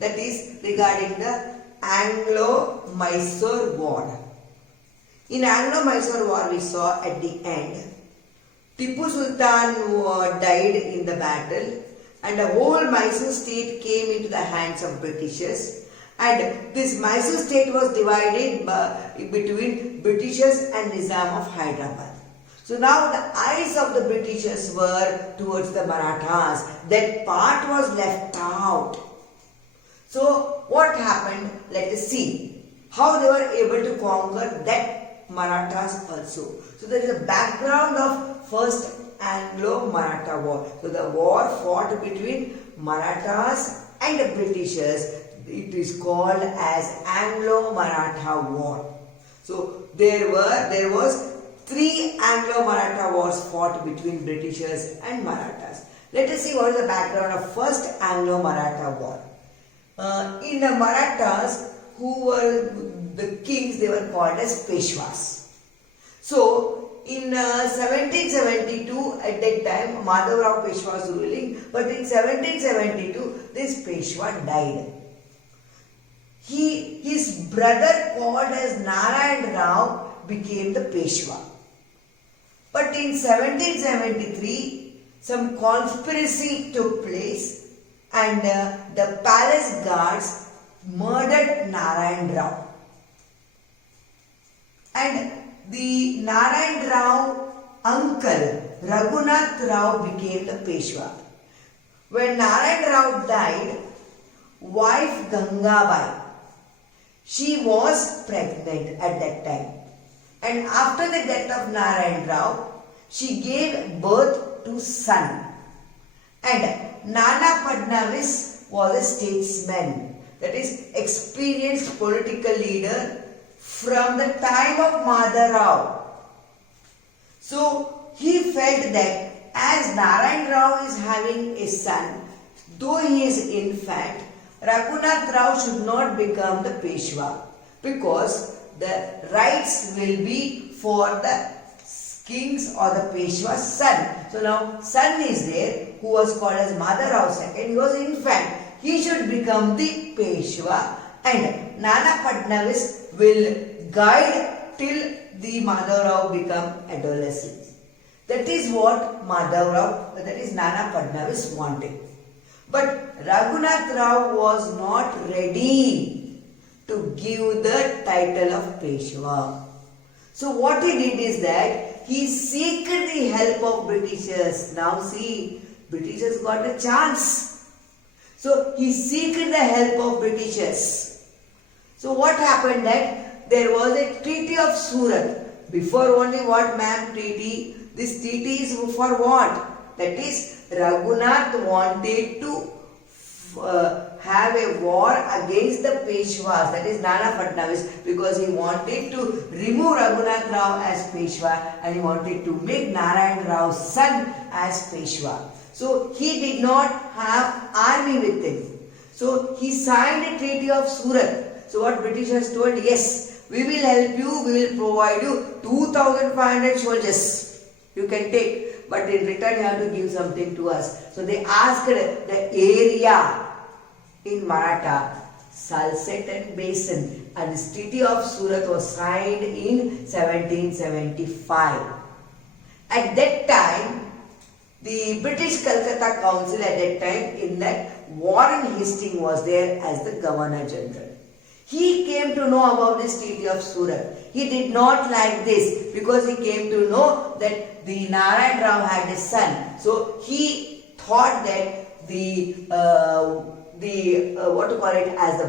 that is regarding the Anglo-Mysore War. In Anglo-Mysore War, we saw at the end, Tipu Sultan died in the battle and the whole Mysore state came into the hands of Britishers, and this Mysore state was divided between Britishers and Nizam of Hyderabad. So now the eyes of the Britishers were towards the Marathas. That part was left out. So what happened? Let us see how they were able to conquer that Marathas also. So there is a background of first Anglo-Marata War. So the war fought between Marathas and the Britishers. It is called as Anglo-Marata War. So there was 3 Anglo-Marata wars fought between Britishers and Marathas. Let us see what is the background of first Anglo-Marata War. In the Marathas, who were the kings, they were called as Peshwas. So in 1772, at that time, Madhavrao Peshwa was ruling, but in 1772, this Peshwa died. His brother called as Narayan Rao became the Peshwa. But in 1773, some conspiracy took place and the palace guards murdered Narayan Rao. And the Narayan Rao uncle, Raghunath Rao, became the Peshwa. When Narayan Rao died, wife Gangabai, she was pregnant at that time. And after the death of Narayan Rao, she gave birth to son. And Nana Fadnavis was a statesman, that is experienced political leader from the time of Madhavrao. So he felt that as Narayan Rao is having a son, though he is infant, Raghunath Rao should not become the Peshwa, because the rights will be for the king's or the Peshwa's son. So now son is there, who was called as Madhavrao II. He was infant. He should become the Peshwa, and Nana Fadnavis will guide till the Madhavrao become adolescent. That is what that is Nana Fadnavis wanted. But Raghunath Rao was not ready to give the title of Peshwa. So what he did is that he sought the help of Britishers. Now see, Britishers got a chance. So he sought the help of Britishers. So what happened that there was a treaty of Surat. Before only what, ma'am, treaty? This treaty is for what? That is, Raghunath wanted to have a war against the Peshwas, that is Nana Fadnavis, because he wanted to remove Raghunath Rao as Peshwa and he wanted to make Narayan Rao's son as Peshwa. So he did not have army with him. So he signed a treaty of Surat. So what Britishers told, yes, we will help you, we will provide you 2,500 soldiers. You can take, but in return you have to give something to us. So they asked the area in Maratha, Salsette and Basin, and the treaty of Surat was signed in 1775. At that time, the British Calcutta Council at that time, in that Warren Hastings was there as the Governor General. He came to know about this treaty of Surat. He did not like this because he came to know that the Narayan Rao had a son. So he thought that the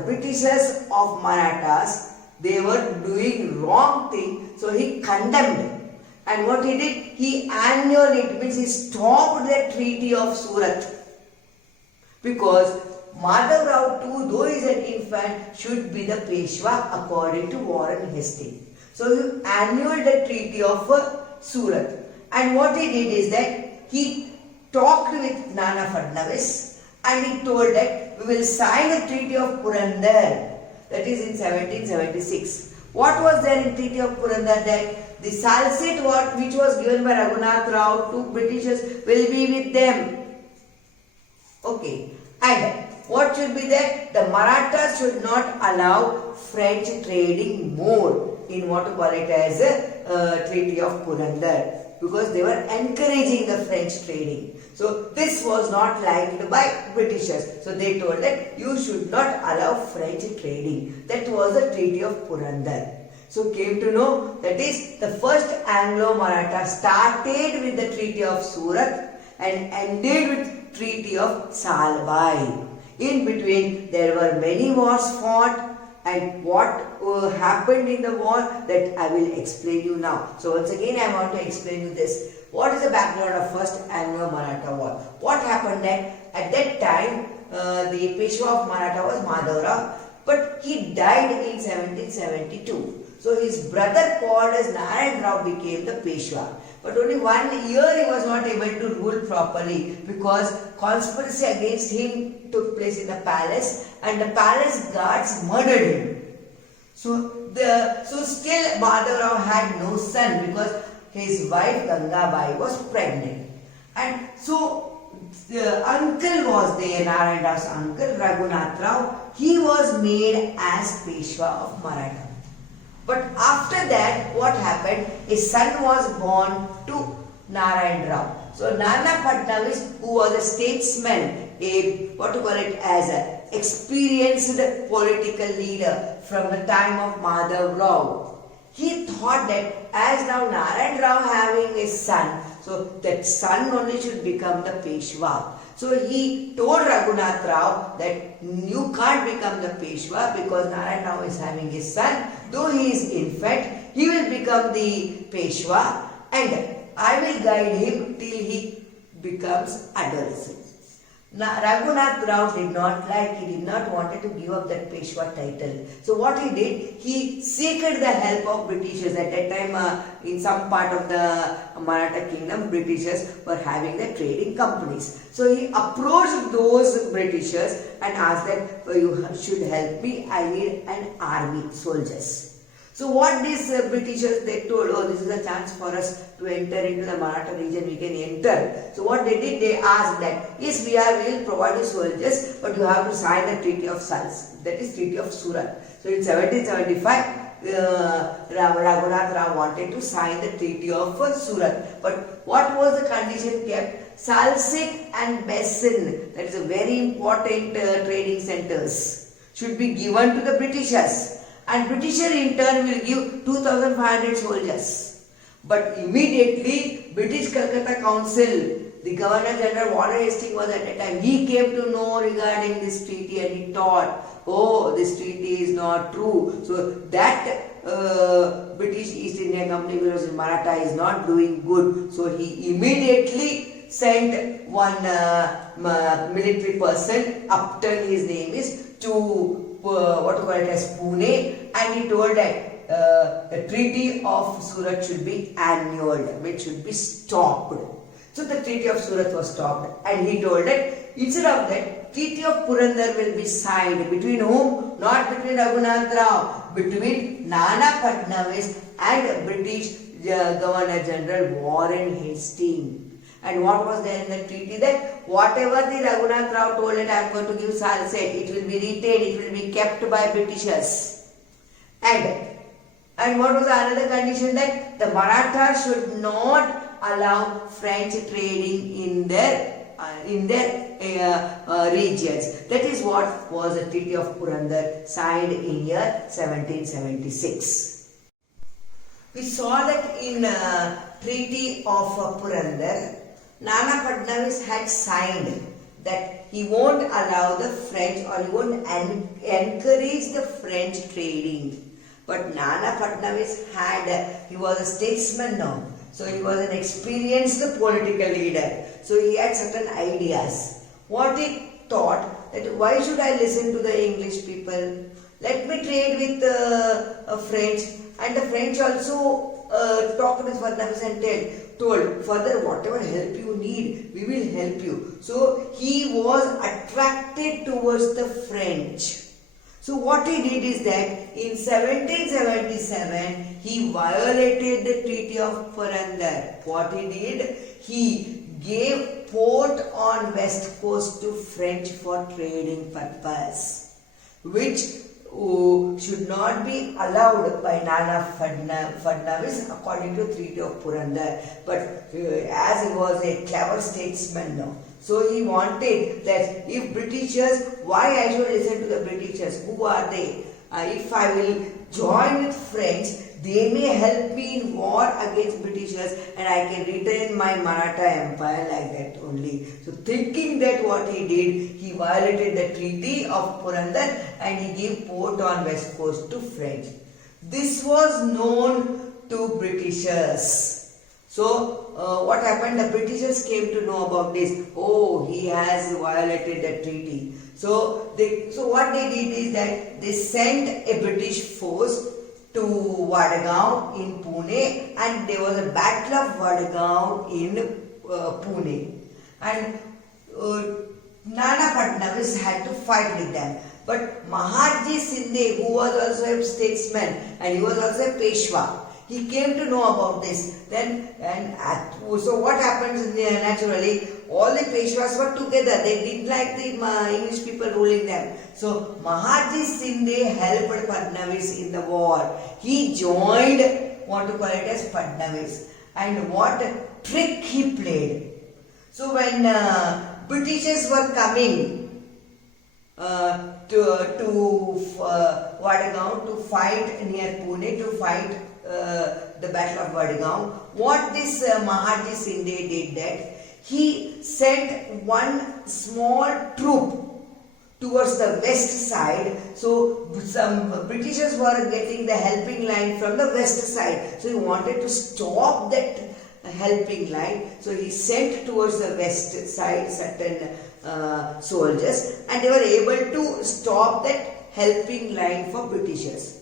Britishers of Marathas, they were doing wrong thing. So he condemned. And what he did, he annulled it, means he stopped the treaty of Surat. Because Madhavrao too, though he is an infant, should be the Peshwa according to Warren Hastings. So he annulled the treaty of Surat. And what he did is that he talked with Nana Fadnavis and he told that we will sign the treaty of Purandar, that is in 1776. What was there in treaty of Purandar? That the Salsette which was given by Raghunath Rao to Britishers will be with them. Okay. And what should be there? The Marathas should not allow French trading more in what to call it as a Treaty of Purandar, because they were encouraging the French trading. So this was not liked by Britishers. So they told that you should not allow French trading. That was the Treaty of Purandar. So came to know that is the first Anglo-Maratha started with the Treaty of Surat and ended with Treaty of Salbai. In between there were many wars fought, and what happened in the war, that I will explain you now. So once again I want to explain you this. What is the background of first Anglo-Maratha war? What happened at that time the Peshwa of Maratha was Madhavrao, but he died in 1772. So his brother called as Narayan Rao became the Peshwa. But only 1 year he was not able to rule properly, because conspiracy against him took place in the palace and the palace guards murdered him. So still Madhavrao had no son, because his wife Gangabai was pregnant. And so the uncle was there, Narayan Rao's uncle Raghunath Rao. He was made as Peshwa of Maratha. But after that, what happened? A son was born to Narayan Rao. So Nana Fadnavis, who was a statesman, what to call it as an experienced political leader from the time of Madhav Rao, he thought that as now Narayan Rao having a son, so that son only should become the Peshwa. So he told Raghunath Rao that you can't become the Peshwa because Narayan Rao is having his son. Though he is infant, he will become the Peshwa and I will guide him till he becomes adolescent. Now, Raghunath Rao did not like, he did not wanted to give up that Peshwa title. So what he did, he sought the help of Britishers. At that time, in some part of the Maratha kingdom, Britishers were having the trading companies. So he approached those Britishers and asked that you should help me, I need an army, soldiers. So what these Britishers, they told, oh, this is a chance for us to enter into the Maratha region, we can enter. So what they did, they asked that, yes, we will provide you soldiers, but you have to sign the Treaty of Sals, that is Treaty of Surat. So in 1775, Raghunath Rao wanted to sign the Treaty of Surat. But what was the condition kept? Salsik and Bessin, that is a very important trading centers, should be given to the Britishers. And Britisher in turn will give 2,500 soldiers. But immediately British Calcutta Council, the Governor General Warren Hastings was at that time, he came to know regarding this treaty and he thought, oh, this treaty is not true. So that British East India Company, because Maratha is not doing good. So he immediately sent one military person, Upton his name is, to what to call it as Pune, and he told that the Treaty of Surat should be annulled, it should be stopped. So the Treaty of Surat was stopped, and he told that instead of that, Treaty of Purandar will be signed between whom? Not between Raghunath Rao, between Nana Fadnavis and British Governor General Warren Hastings. And what was there in the treaty? That whatever the Raghunath Rao told that I am going to give Salset, it will be retained, it will be kept by Britishers. And what was another condition? That the Marathas should not allow French trading in their regions. That is what was the Treaty of Purandar, signed in year 1776. We saw that in Treaty of Purandar, Nana Fadnavis had signed that he won't allow the French, or he won't encourage the French trading. But Nana Fadnavis he was a statesman now. So he was an experienced political leader. So he had certain ideas. What he thought, that why should I listen to the English people? Let me trade with the French. And the French also talked with Fadnavis and told, further whatever help you need, we will help you. So he was attracted towards the French. So what he did is that in 1777 he violated the Treaty of Purandar. What he did? He gave port on west coast to French for trading purpose, which should not be allowed by Nana Fadnavis according to Treaty of Purandar. But as he was a clever statesman now, so he wanted that if Britishers, why I should listen to the Britishers? Who are they? If I will join with French, they may help me in war against Britishers and I can retain my Maratha empire like that only. So thinking that what he did, he violated the Treaty of Purandar and he gave port on west coast to French. This was known to Britishers. So what happened? The Britishers came to know about this. Oh, he has violated the treaty. So what they did is that they sent a British force to Vadgaon in Pune, and there was a battle of Vadgaon in Pune, and Nana Fadnavis had to fight with them. But Mahatma Shinde, who was also a statesman and he was also a Peshwa, he came to know about this. So what happens naturally? All the Peshwas were together. They didn't like the English people ruling them. So Mahatma Shinde helped Fadnavis in the war. He joined, what to call it as Fadnavis. And what trick he played. So when Britishers were coming to Vadgaon to fight near Pune, to fight the Battle of Vadgaon, what this Mahatma Shinde did that he sent one small troop towards the west side. So some Britishers were getting the helping line from the west side. So he wanted to stop that helping line. So he sent towards the west side certain soldiers, and they were able to stop that helping line for Britishers.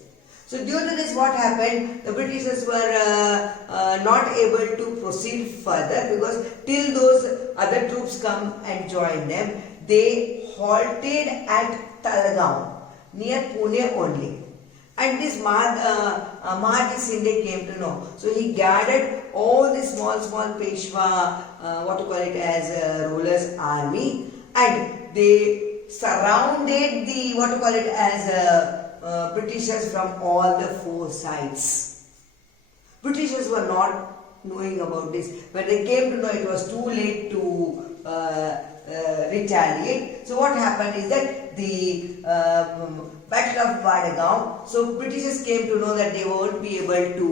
So due to this, what happened? The Britishers were not able to proceed further because till those other troops come and join them, they halted at Talgaon near Pune only. And this Mahatma Shinde came to know. So he gathered all the small Peshwa, what to call it as rulers' army, and they surrounded the, what to call it as Britishers from all the four sides. Britishers were not knowing about this. When they came to know, it was too late to retaliate. So what happened is that the Battle of Vadgaon, so Britishers came to know that they won't be able to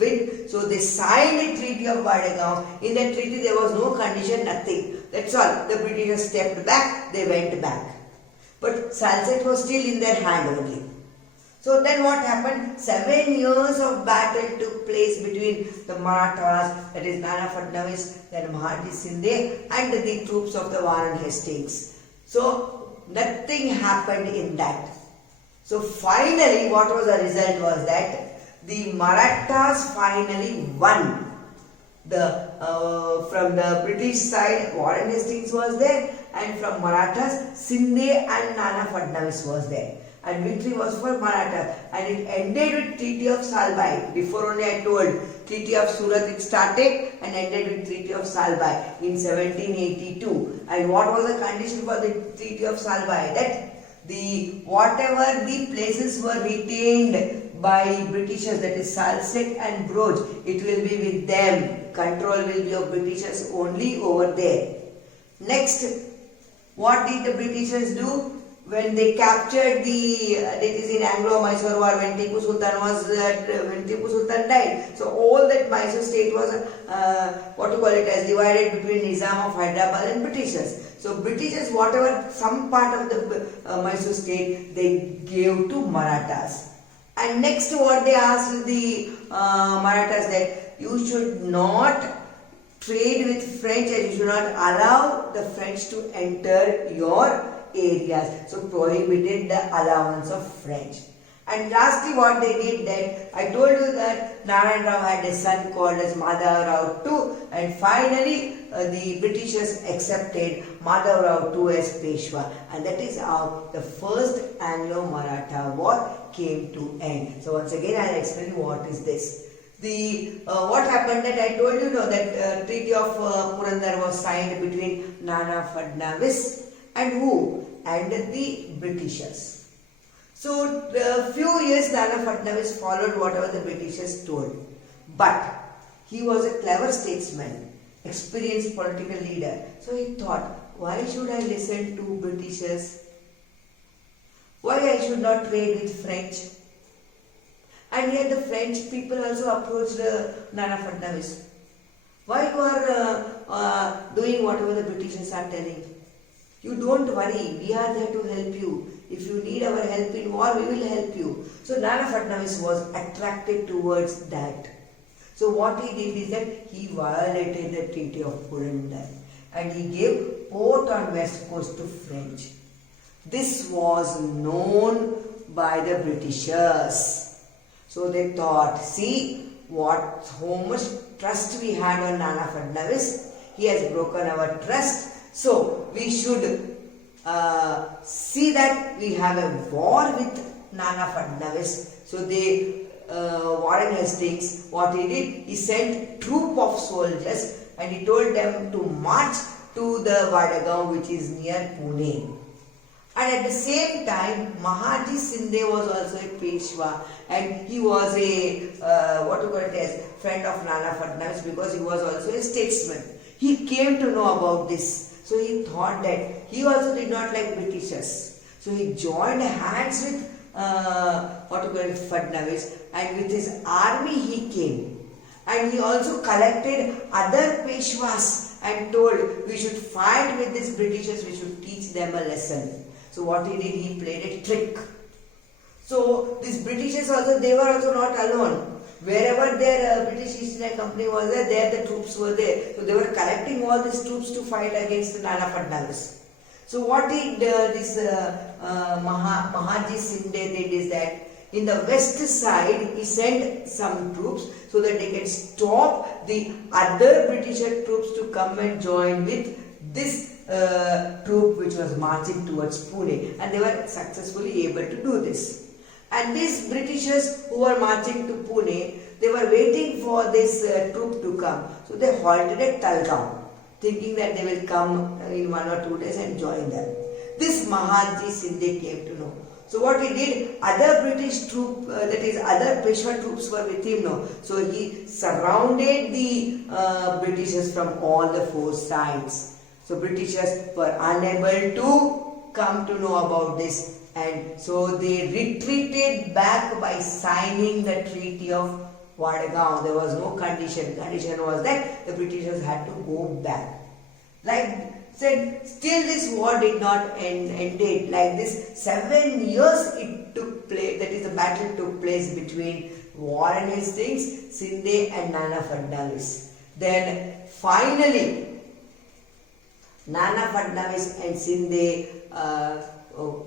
win. So they signed a Treaty of Vadgaon. In that treaty there was no condition, nothing. That's all. The Britishers stepped back, they went back. But Salsette was still in their hand only. So then what happened? 7 years of battle took place between the Marathas, that is Nana Fadnavis, then Mahatma Shinde, and the troops of the Warren Hastings. So nothing happened in that. So finally what was the result was that the Marathas finally won. From the British side, Warren Hastings was there, and from Marathas, Shinde and Nana Fadnavis was there. And victory was for Maratha, and it ended with Treaty of Salbai. Before only I told, Treaty of Surat it started and ended with Treaty of Salbai in 1782. And what was the condition for the Treaty of Salbai? That whatever the places were retained by Britishers, that is Salsette and Broj, it will be with them. Control will be of Britishers only over there. Next, what did the Britishers do? When they captured that is in Anglo-Marata War, when Tipu Sultan died. So all that Mysore state was, divided between Nizam of Hyderabad and Britishers. So Britishers, whatever, some part of the Mysore state, they gave to Marathas. And next what they asked the Marathas that you should not trade with French and you should not allow the French to enter your areas. So prohibited the allowance of French. And lastly what they did that, I told you that Narayan Rao had a son called as Madhav Rao too, and finally the Britishers accepted Madhav Rao too as Peshwa, and that is how the first Anglo-Maratha War came to end. So once again I will explain what is this. What happened that I told you that Treaty of Purandar was signed between Nana Fadnavis and who? And the Britishers. So a few years Nana Fadnavis followed whatever the Britishers told. But he was a clever statesman, experienced political leader. So he thought, why should I listen to Britishers? Why I should not trade with French? And yet the French people also approached Nana Fadnavis. Why you are doing whatever the Britishers are telling? You don't worry, we are there to help you. If you need our help in war, we will help you. So Nana Fadnavis was attracted towards that. So what he did is that he violated the Treaty of Purandar and he gave port on west coast to French. This was known by the Britishers. So they thought, see how much trust we had on Nana Fadnavis. He has broken our trust. So we should see that we have a war with Nana Fadnavis. So Warren Hastings, what he did, he sent troop of soldiers and he told them to march to the Vadagaon, which is near Pune. And at the same time, Mahaji Shinde was also a Peshwa and he was a friend of Nana Fadnavis because he was also a statesman. He came to know about this. So he thought that he also did not like Britishers. So he joined hands with Fadnavis, and with his army he came. And he also collected other Peshwas and told we should fight with these Britishers, we should teach them a lesson. So what he did, he played a trick. So these Britishers also, they were also not alone. Wherever their British East India Company was there the troops were there. So they were collecting all these troops to fight against Nana Fadnavis. So what did Mahaji Shinde did is that in the west side he sent some troops so that they can stop the other British troops to come and join with this troop which was marching towards Pune, and they were successfully able to do this. And these Britishers who were marching to Pune, they were waiting for this troop to come. So they halted at Talgaon, thinking that they will come in 1 or 2 days and join them. This Mahaji Shinde came to know. So what he did, other British troop, that is other Peshwa troops were with him now. So he surrounded the Britishers from all the 4 sides. So Britishers were unable to come to know about this, and so they retreated back by signing the Treaty of Vadagaon. There was no condition. Condition was that the Britishers had to go back. Like said, still this war did not ended. Like this, 7 years it took place. That is, the battle took place between Warren Hastings, Shinde, and Nana Fadnavis. Then finally, Nana Fadnavis and Shinde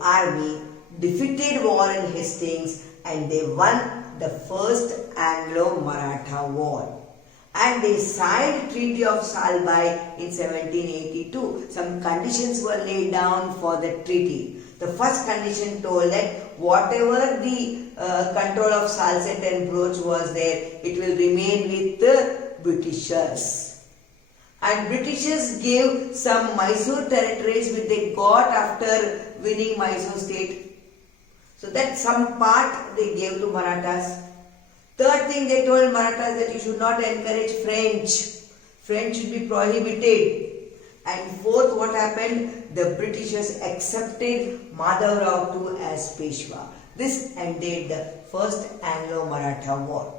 army defeated Warren Hastings and they won the first Anglo-Maratha War. And they signed Treaty of Salbai in 1782. Some conditions were laid down for the treaty. The first condition told that whatever the control of Salsette and Broach was there, it will remain with the Britishers. And Britishers gave some Mysore territories which they got after winning Mysore state. So that some part they gave to Marathas. Third thing they told Marathas that you should not encourage French. French should be prohibited. And fourth, what happened? The Britishers accepted Madhavrao too as Peshwa. This ended the first Anglo-Maratha War.